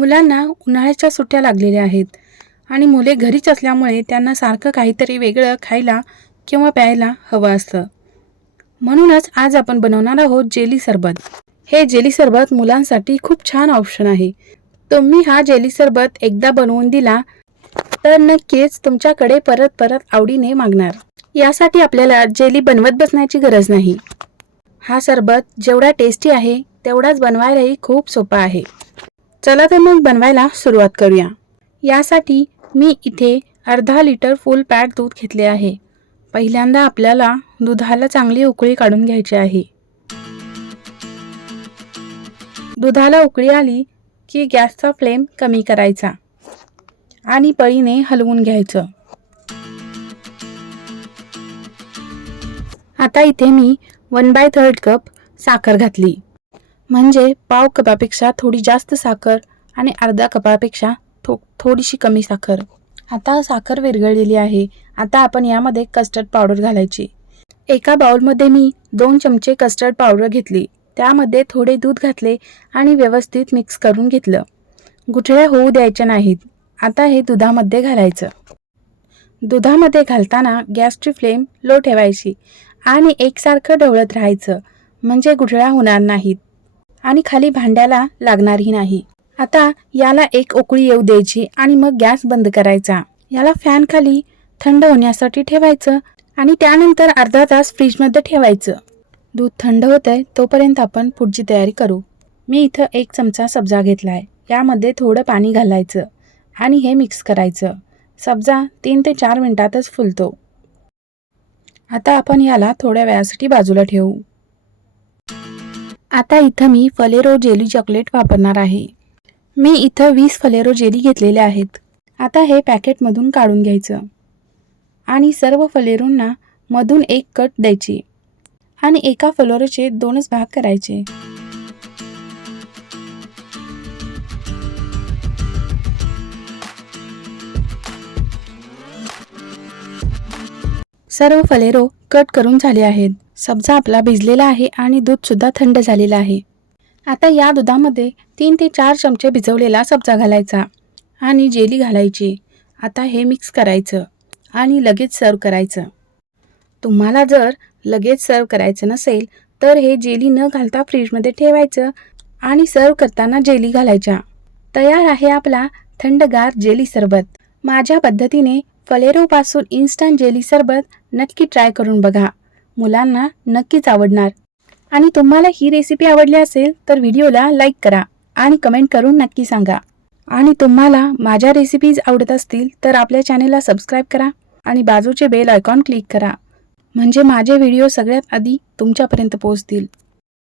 मुलांना उन्हाळ्याच्या सुट्ट्या लागलेल्या आहेत. आणि मुले घरीच असल्यामुळे त्यांना सारखं काहीतरी वेगळं खायला किंवा प्यायला हवं असतं. म्हणूनच आज आपण बनवणार आहोत जेली सरबत. हे जेली सरबत मुलांसाठी खूप छान ऑप्शन आहे. तुम्ही हा जेली सरबत एकदा बनवून दिला तर नक्कीच तुमच्याकडे परत परत आवडीने मागणार. यासाठी आपल्याला जेली बनवत बसण्याची गरज नाही. हा सरबत जेवढा टेस्टी आहे तेवढाच बनवायलाही खूप सोपा आहे. चला तर मग बनवायला सुरुवात करूया. यासाठी मी इथे अर्धा लिटर फुल पॅक दूध घेतले आहे. पहिल्यांदा आपल्याला दुधाला चांगली उकळी काढून घ्यायची आहे. दुधाला उकळी आली की गॅसचा फ्लेम कमी करायचा आणि पळीने हलवून घ्यायचं. आता इथे मी वन बाय थर्ड कप साखर घातली. म्हणजे पाव कपापेक्षा थोडी जास्त साखर आणि अर्धा कपापेक्षा थो थोडीशी कमी साखर. आता साखर विरघळलेली आहे. आता आपण यामध्ये कस्टर्ड पावडर घालायची. एका बाउलमध्ये मी दोन चमचे कस्टर्ड पावडर घेतली. त्यामध्ये थोडे दूध घातले आणि व्यवस्थित मिक्स करून घेतलं. गुठळ्या होऊ द्यायच्या नाहीत. आता हे दुधामध्ये घालायचं. दुधामध्ये घालताना गॅसची फ्लेम लो ठेवायची आणि एकसारखं ढवळत राहायचं. म्हणजे गुठळ्या होणार नाहीत. आणि खाली भांड्याला लागणारही नाही. आता याला एक उकळी येऊ द्यायची आणि मग गॅस बंद करायचा. याला फॅन खाली थंड होण्यासाठी ठेवायचं आणि त्यानंतर अर्धा तास फ्रीजमध्ये ठेवायचं. दूध थंड होत आहे तोपर्यंत आपण पुढची तयारी करू. मी इथं एक चमचा सब्जा घेतला आहे यामध्ये थोडं पाणी घालायचं आणि हे मिक्स करायचं. सब्जा तीन ते चार मिनिटातच फुलतो. आता आपण याला थोड्या वेळासाठी बाजूला ठेवू. आता इथं मी फलेरो जेली चॉकलेट वापरणार आहे. मी इथं वीस फलेरो जेली घेतलेल्या आहेत. आता हे पॅकेटमधून काढून घ्यायचं. आणि सर्व फलेरोंना मधून एक कट द्यायची. आणि एका फलोरोचे दोनच भाग करायचे. सर्व फलेरो कट करून झाले आहेत. सब्जा आपला भिजलेला आहे आणि दूध सुद्धा थंड झालेलं आहे. आता या दुधामध्ये तीन ते चार चमचे भिजवलेला सब्जा घालायचा आणि जेली घालायची. आता हे मिक्स करायचं आणि लगेच सर्व करायचं. तुम्हाला जर लगेच सर्व करायचं नसेल तर हे जेली न घालता फ्रीजमध्ये ठेवायचं आणि सर्व करताना जेली घालायच्या. तयार आहे आपला थंडगार जेली सरबत. माझ्या पद्धतीने फलेरोपासून इन्स्टंट जेली सरबत नक्की ट्राय करून बघा. मुलांना नक्कीच आवडणार. आणि तुम्हाला ही रेसिपी आवडली असेल तर व्हिडिओला लाईक करा आणि कमेंट करून नक्की सांगा. आणि तुम्हाला माझ्या रेसिपीज आवडत असतील तर आपल्या चॅनेलला सबस्क्राईब करा आणि बाजूचे बेल आयकॉन क्लिक करा. म्हणजे माझे व्हिडिओ सगळ्यात आधी तुमच्यापर्यंत पोहोचतील.